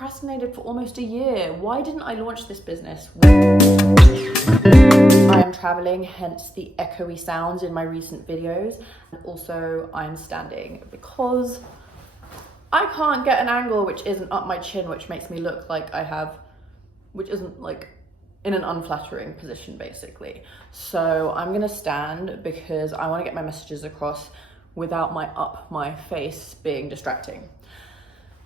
procrastinated for almost a year. Why didn't I launch this business? I am traveling, hence the echoey sounds in my recent videos. And also I'm standing because I can't get an angle which isn't up my chin, which makes me look like which isn't like in an unflattering position basically. So I'm gonna stand because I wanna get my messages across without my face being distracting.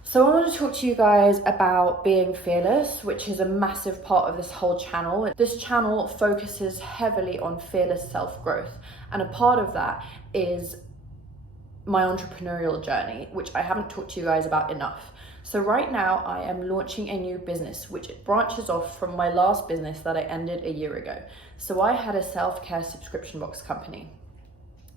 So I want to talk to you guys about being fearless, which is a massive part of this whole channel. This channel focuses heavily on fearless self-growth, and a part of that is my entrepreneurial journey, which I haven't talked to you guys about enough. So right now I am launching a new business, which branches off from my last business that I ended a year ago. So I had a self-care subscription box company.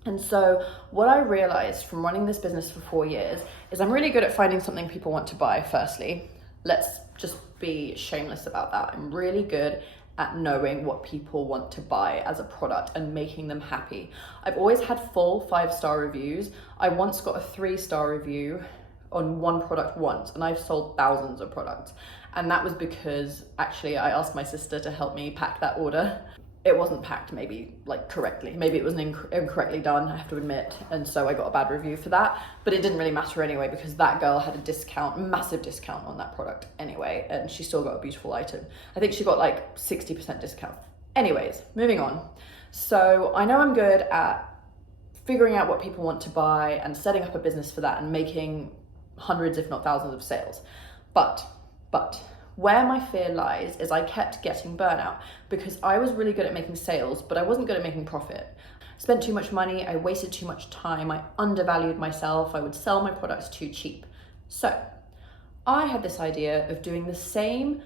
And so what I realized from running this business for 4 years is I'm really good at finding something people want to buy, firstly. Let's just be shameless about that. I'm really good at knowing what people want to buy as a product and making them happy. I've always had full 5-star reviews. I once got a 3-star review on one product once, and I've sold thousands of products. And that was because actually I asked my sister to help me pack that order. It wasn't packed maybe like correctly. Maybe it was incorrectly done, I have to admit. And so I got a bad review for that, but it didn't really matter anyway because that girl had a discount, massive discount on that product anyway. And she still got a beautiful item. I think she got like 60% discount. Anyways, moving on. So I know I'm good at figuring out what people want to buy and setting up a business for that and making hundreds, if not thousands of sales. But where my fear lies is I kept getting burnout because I was really good at making sales, but I wasn't good at making profit. I spent too much money, I wasted too much time, I undervalued myself, I would sell my products too cheap. So I had this idea of doing the same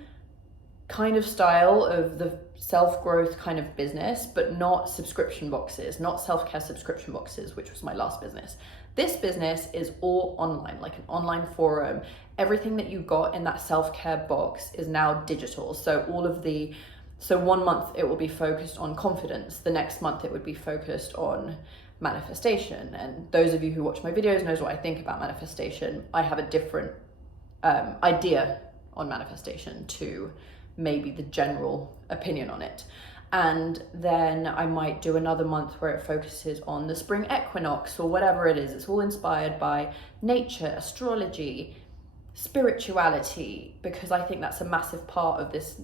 kind of style of the self-growth kind of business, but not subscription boxes, not self-care subscription boxes, which was my last business. This business is all online, like an online forum. Everything that you got in that self-care box is now digital. So 1 month it will be focused on confidence. The next month it would be focused on manifestation. And those of you who watch my videos knows what I think about manifestation. I have a different idea on manifestation to maybe the general opinion on it. And then I might do another month where it focuses on the spring equinox or whatever it is. It's all inspired by nature, astrology, spirituality, because I think that's a massive part of this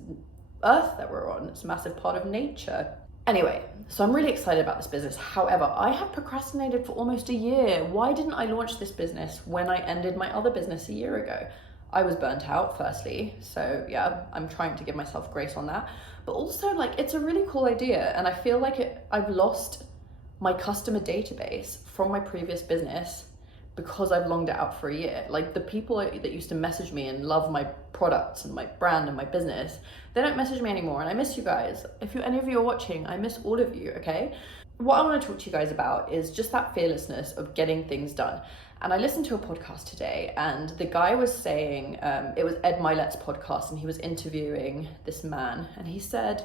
earth that we're on. It's a massive part of nature. Anyway, so I'm really excited about this business. However, I have procrastinated for almost a year. Why didn't I launch this business when I ended my other business a year ago? I was burnt out, firstly. So yeah, I'm trying to give myself grace on that. But also, like, it's a really cool idea. And I feel like I've lost my customer database from my previous business because I've longed it out for a year. Like, the people that used to message me and love my products and my brand and my business, they don't message me anymore. And I miss you guys. If any of you are watching, I miss all of you, okay? What I want to talk to you guys about is just that fearlessness of getting things done. And I listened to a podcast today, and the guy was saying, it was Ed Milet's podcast, and he was interviewing this man, and he said,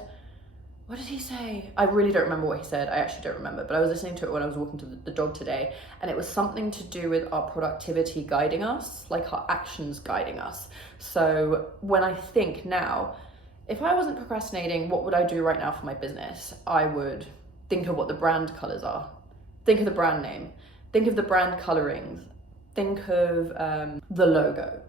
what did he say? I really don't remember what he said. I actually don't remember, but I was listening to it when I was walking to the dog today, and it was something to do with our productivity guiding us, like our actions guiding us. So when I think now, if I wasn't procrastinating, what would I do right now for my business? I would think of what the brand colors are, think of the brand name, think of the brand colorings, think of the logo.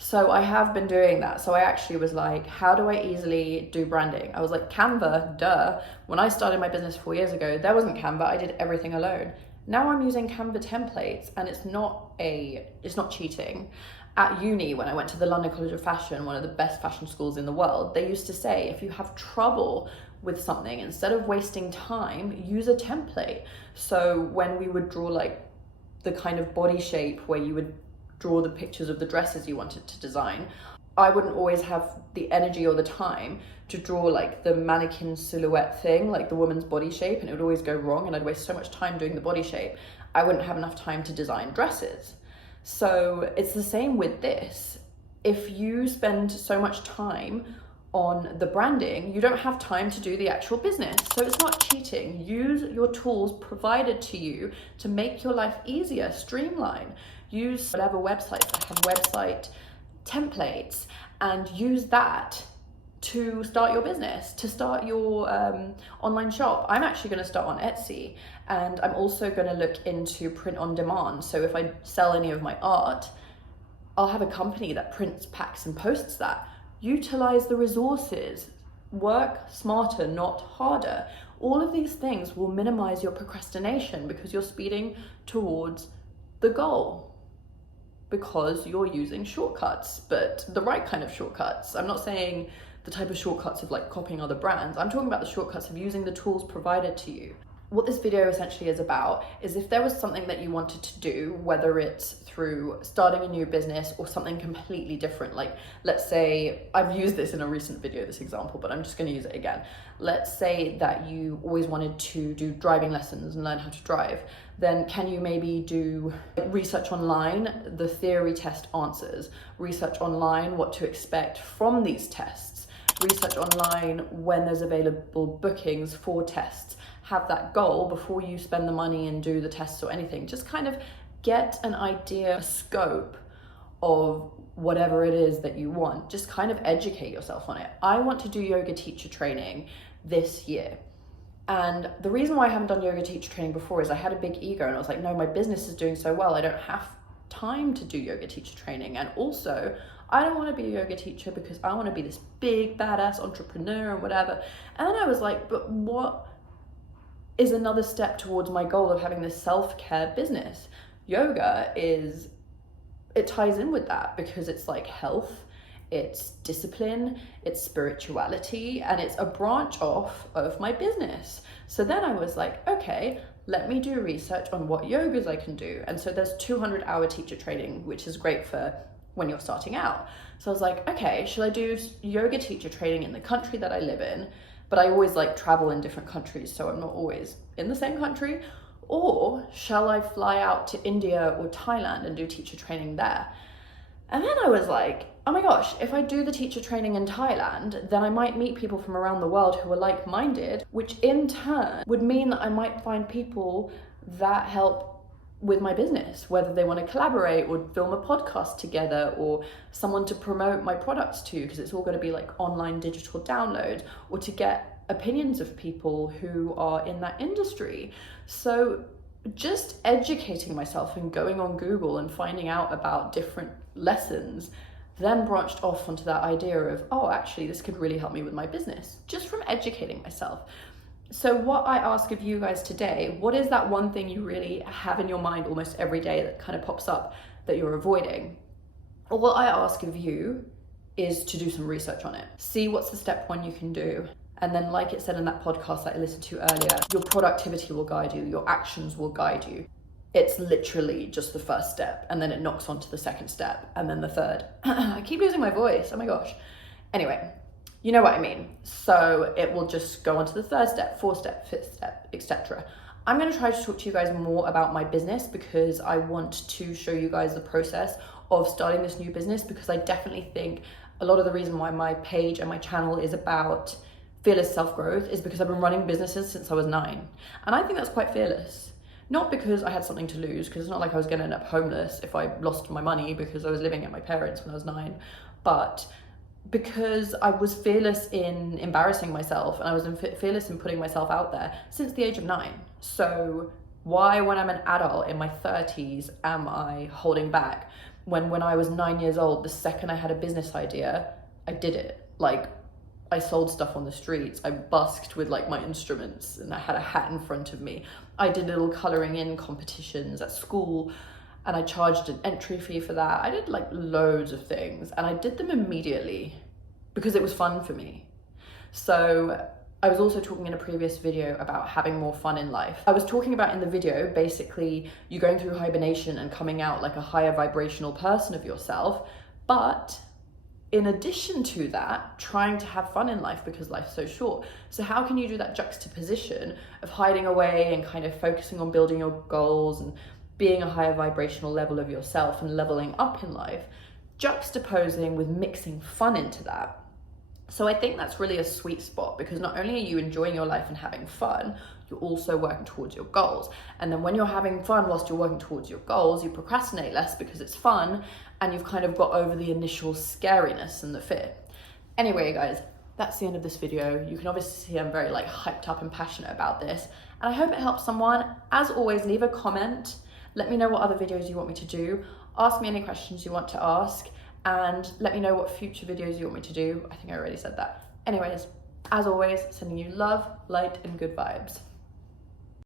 So I have been doing that. So I actually was like, how do I easily do branding? I was like, Canva, duh. When I started my business 4 years ago, there wasn't Canva. I did everything alone. Now I'm using Canva templates, and it's not cheating. At uni, when I went to the London College of Fashion, one of the best fashion schools in the world, they used to say, if you have trouble with something, instead of wasting time, use a template. So when we would draw like the kind of body shape where you would draw the pictures of the dresses you wanted to design, I wouldn't always have the energy or the time to draw like the mannequin silhouette thing, like the woman's body shape, and it would always go wrong, and I'd waste so much time doing the body shape. I wouldn't have enough time to design dresses. So it's the same with this. If you spend so much time on the branding, you don't have time to do the actual business. So it's not cheating. Use your tools provided to you to make your life easier, streamline. Use whatever websites. I have website templates and use that to start your business, to start your online shop. I'm actually going to start on Etsy, and I'm also going to look into print on demand. So if I sell any of my art, I'll have a company that prints, packs and posts that. Utilize the resources, work smarter, not harder. All of these things will minimize your procrastination because you're speeding towards the goal, because you're using shortcuts, but the right kind of shortcuts. I'm not saying the type of shortcuts of like copying other brands. I'm talking about the shortcuts of using the tools provided to you. What this video essentially is about is if there was something that you wanted to do, whether it's through starting a new business or something completely different. Like, let's say, I've used this in a recent video, this example, but I'm just going to use it again. Let's say that you always wanted to do driving lessons and learn how to drive. Then can you maybe do research online, the theory test answers, research online what to expect from these tests, research online when there's available bookings for tests. Have that goal before you spend the money and do the tests or anything. Just kind of get an idea, a scope of whatever it is that you want. Just kind of educate yourself on it. I want to do yoga teacher training this year. And the reason why I haven't done yoga teacher training before is I had a big ego and I was like, no, my business is doing so well. I don't have time to do yoga teacher training. And also, I don't want to be a yoga teacher because I want to be this big badass entrepreneur or whatever. And then I was like, but what is another step towards my goal of having this self-care business? Yoga it ties in with that because it's like health, it's discipline, it's spirituality, and it's a branch off of my business. So then I was like, okay, let me do research on what yogas I can do. And so there's 200-hour teacher training, which is great for when you're starting out. So I was like, okay, shall I do yoga teacher training in the country that I live in? But I always like travel in different countries, so I'm not always in the same country. Or shall I fly out to India or Thailand and do teacher training there? And then I was like, oh my gosh, if I do the teacher training in Thailand, then I might meet people from around the world who are like-minded, which in turn would mean that I might find people that help with my business, whether they want to collaborate or film a podcast together or someone to promote my products to, because it's all going to be like online digital downloads, or to get opinions of people who are in that industry. So just educating myself and going on Google and finding out about different lessons then branched off onto that idea of, oh, actually, this could really help me with my business, just from educating myself. So what I ask of you guys today, what is that one thing you really have in your mind almost every day that kind of pops up that you're avoiding? Or what I ask of you is to do some research on it. See what's the step one you can do. And then, like it said in that podcast that I listened to earlier, your productivity will guide you, your actions will guide you. It's literally just the first step, and then it knocks onto the second step, and then the third. I keep losing my voice, oh my gosh. Anyway, you know what I mean. So it will just go on to the third step, fourth step, fifth step, etc. I'm going to try to talk to you guys more about my business because I want to show you guys the process of starting this new business, because I definitely think a lot of the reason why my page and my channel is about fearless self-growth is because I've been running businesses since I was 9. And I think that's quite fearless. Not because I had something to lose, because it's not like I was going to end up homeless if I lost my money because I was living at my parents' when I was 9, but because I was fearless in embarrassing myself, and I was fearless in putting myself out there since the age of 9. So why, when I'm an adult in my 30s, am I holding back? When I was 9 years old, the second I had a business idea, I did it. Like, I sold stuff on the streets. I busked with like my instruments and I had a hat in front of me. I did little colouring in competitions at school and I charged an entry fee for that. I did like loads of things and I did them immediately because it was fun for me. So I was also talking in a previous video about having more fun in life. I was talking about in the video, basically you going through hibernation and coming out like a higher vibrational person of yourself, but in addition to that, trying to have fun in life because life's so short. So how can you do that juxtaposition of hiding away and kind of focusing on building your goals and being a higher vibrational level of yourself and leveling up in life, juxtaposing with mixing fun into that? So I think that's really a sweet spot, because not only are you enjoying your life and having fun, you're also working towards your goals. And then when you're having fun whilst you're working towards your goals, you procrastinate less because it's fun and you've kind of got over the initial scariness and the fear. Anyway, guys, that's the end of this video. You can obviously see I'm very like hyped up and passionate about this, and I hope it helps someone. As always, leave a comment. Let me know what other videos you want me to do. Ask me any questions you want to ask, and let me know what future videos you want me to do. I think I already said that. Anyways, as always, sending you love, light, and good vibes.